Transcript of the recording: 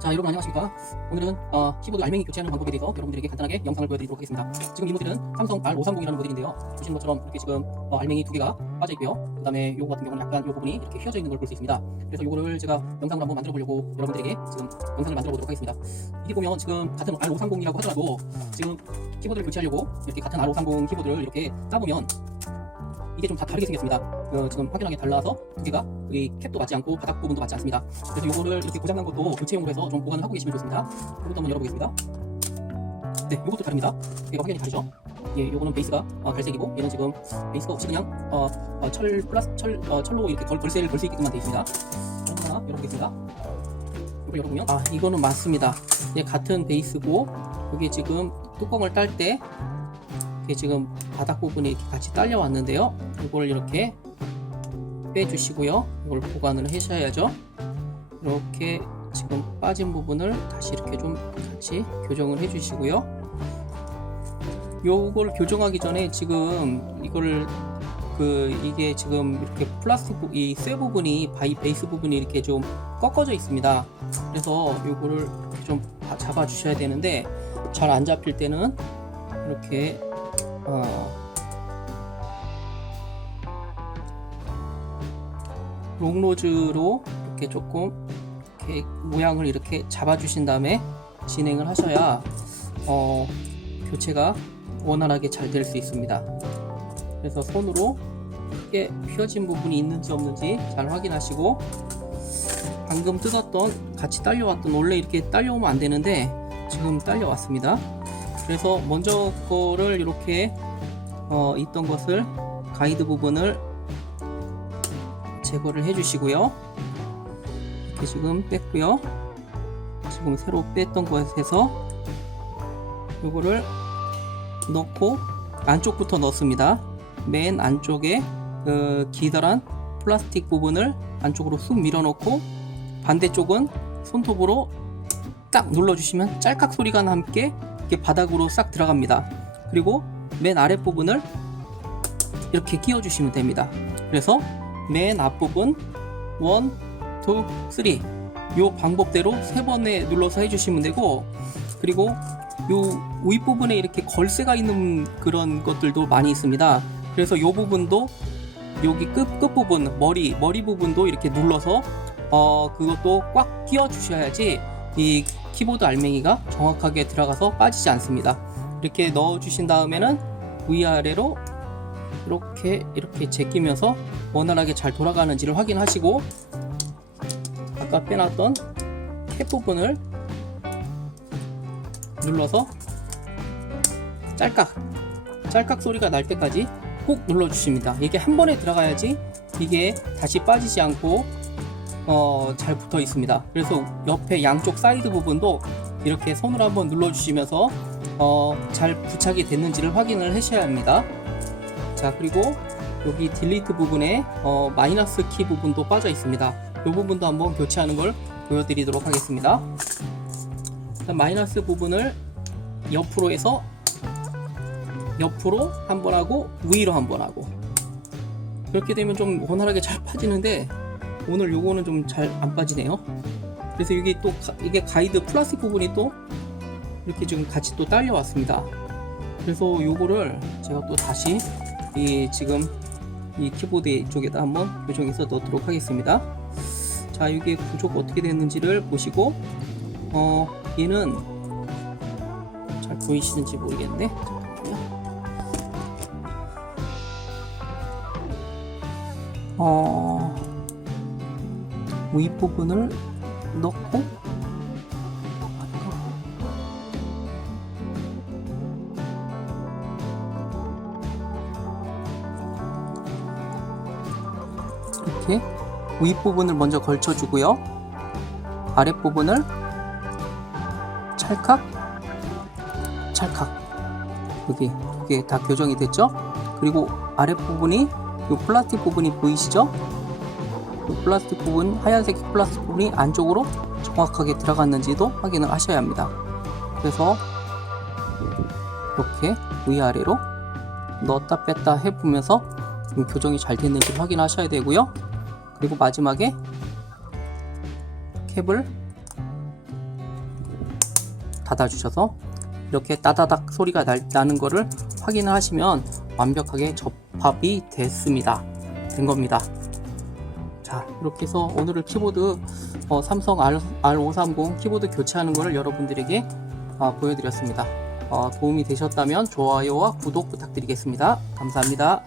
자 여러분 안녕하십니까? 오늘은 어, 키보드 알맹이 교체하는 방법에 대해서 여러분들에게 간단하게 영상을 보여드리도록 하겠습니다. 지금 이 모델은 삼성 R530이라는 모델인데요. 보시는 것처럼 이렇게 지금 어, 알맹이 두 개가 빠져 있고요. 그 다음에 요거 같은 경우는 약간 요 부분이 이렇게 휘어져 있는 걸 볼 수 있습니다. 그래서 요거를 제가 영상을 한번 만들어 보려고 여러분들에게 지금 영상을 만들어 보도록 하겠습니다. 이게 보면 지금 같은 R530이라고 하더라도 지금 키보드를 교체하려고 이렇게 같은 R530 키보드를 이렇게 따보면 이게 좀 다 다르게 생겼습니다. 어, 지금 확연하게 달라서 두 개가 이 캡도 맞지 않고 바닥 부분도 맞지 않습니다. 그래서 이거를 이렇게 고장난 것도 교체용으로 해서 좀 보관을 하고 계시면 좋습니다. 이것도 한번 열어보겠습니다. 네, 이것도 다릅니다. 얘가 확연히 다르죠. 예, 요거는 베이스가 어, 갈색이고 얘는 지금 베이스가 없이 그냥 어, 어, 철 플러스 철 어, 철로 이렇게 걸, 걸쇠를 걸 수 있게끔만 되어 있습니다. 하나 열어보겠습니다. 이걸 열어보면 아 이거는 맞습니다. 얘 같은 베이스고 여기 지금 뚜껑을 딸때 이게 지금 바닥 부분이 같이 딸려 왔는데요. 이걸 이렇게 빼주시고요. 이걸 보관을 하셔야죠. 이렇게 지금 빠진 부분을 다시 이렇게 좀 같이 교정을 해주시고요. 요걸 교정하기 전에 지금 이걸 그 이게 지금 이렇게 플라스틱 이 쇠 부분이 바이 베이스 부분이 이렇게 좀 꺾어져 있습니다. 그래서 요거를 좀 잡아 주셔야 되는데 잘 안 잡힐 때는 이렇게 어, 롱로즈로 이렇게 조금 이렇게 모양을 이렇게 잡아주신 다음에 진행을 하셔야 어, 교체가 원활하게 잘 될 수 있습니다. 그래서 손으로 이게 휘어진 부분이 있는지 없는지 잘 확인하시고 방금 뜯었던 같이 딸려왔던 원래 이렇게 딸려오면 안 되는데 지금 딸려왔습니다. 그래서 먼저 거를 이렇게 어, 있던 것을 가이드 부분을 제거를 해주시고요. 이렇게 지금 뺐고요. 지금 새로 뺐던 것에서 이거를 넣고 안쪽부터 넣습니다. 맨 안쪽에 그 기다란 플라스틱 부분을 안쪽으로 쑥 밀어넣고 반대쪽은 손톱으로 딱 눌러주시면 짤깍 소리가 함께 이렇게 바닥으로 싹 들어갑니다. 그리고 맨 아랫 부분을 이렇게 끼워 주시면 됩니다. 그래서 맨 앞부분 1, 2, 3. 요 방법대로 세 번에 눌러서 해주시면 되고 그리고 요 윗부분에 이렇게 걸쇠가 있는 그런 것들도 많이 있습니다. 그래서 요 부분도 여기 끝, 끝 부분 머리 머리 부분도 이렇게 눌러서 어 그것도 꽉 끼워 주셔야지 이 키보드 알맹이가 정확하게 들어가서 빠지지 않습니다. 이렇게 넣어 주신 다음에는 위아래로 이렇게 이렇게 제끼면서 원활하게 잘 돌아가는지를 확인하시고 아까 빼놨던 캡 부분을 눌러서 짤깍 짤깍 소리가 날 때까지 꾹 눌러 주십니다. 이게 한 번에 들어가야지 이게 다시 빠지지 않고 어, 잘 붙어 있습니다. 그래서 옆에 양쪽 사이드 부분도 이렇게 손으로 한번 눌러 주시면서 어, 잘 부착이 됐는지를 확인을 하셔야 합니다 자 그리고 여기 딜리트 부분에 어, 마이너스 키 부분도 빠져 있습니다. 이 부분도 한번 교체하는 걸 보여드리도록 하겠습니다. 마이너스 부분을 옆으로 해서 옆으로 한 번 하고 위로 한 번 하고. 그렇게 되면 좀 원활하게 잘 빠지는데 오늘 요거는 좀 잘 안 빠지네요. 그래서 여기 또 가- 이게 가이드 플라스틱 부분이 또 이렇게 지금 같이 또 딸려 왔습니다. 그래서 요거를 제가 또 다시 이 지금 이 키보드 쪽에다 한번 교정해서 넣도록 하겠습니다. 자 이게 구조가 어떻게 됐는지를 보시고 어 얘는 잘 보이시는지 모르겠네. 잠깐만요. 어 윗부분을 넣고 이렇게 윗부분을 먼저 걸쳐주고요. 아랫부분을 찰칵 찰칵. 여기 이게 다 교정이 됐죠? 그리고 아랫부분이 이 플라스틱 부분이 보이시죠? 이 플라스틱 부분 하얀색 플라스틱 부분이 안쪽으로 정확하게 들어갔는지도 확인을 하셔야 합니다. 그래서 이렇게 위아래로 넣었다 뺐다 해보면서 좀 교정이 잘 됐는지 확인하셔야 되고요 그리고 마지막에 캡을 닫아주셔서 이렇게 따다닥 소리가 날- 나는 거를 확인을 하시면 완벽하게 접합이 됐습니다. 된 겁니다. 자, 이렇게 해서 오늘은 키보드 어, 삼성 R, R530 키보드 교체하는 것을 여러분들에게 어, 보여드렸습니다. 어, 도움이 되셨다면 좋아요와 구독 부탁드리겠습니다. 감사합니다.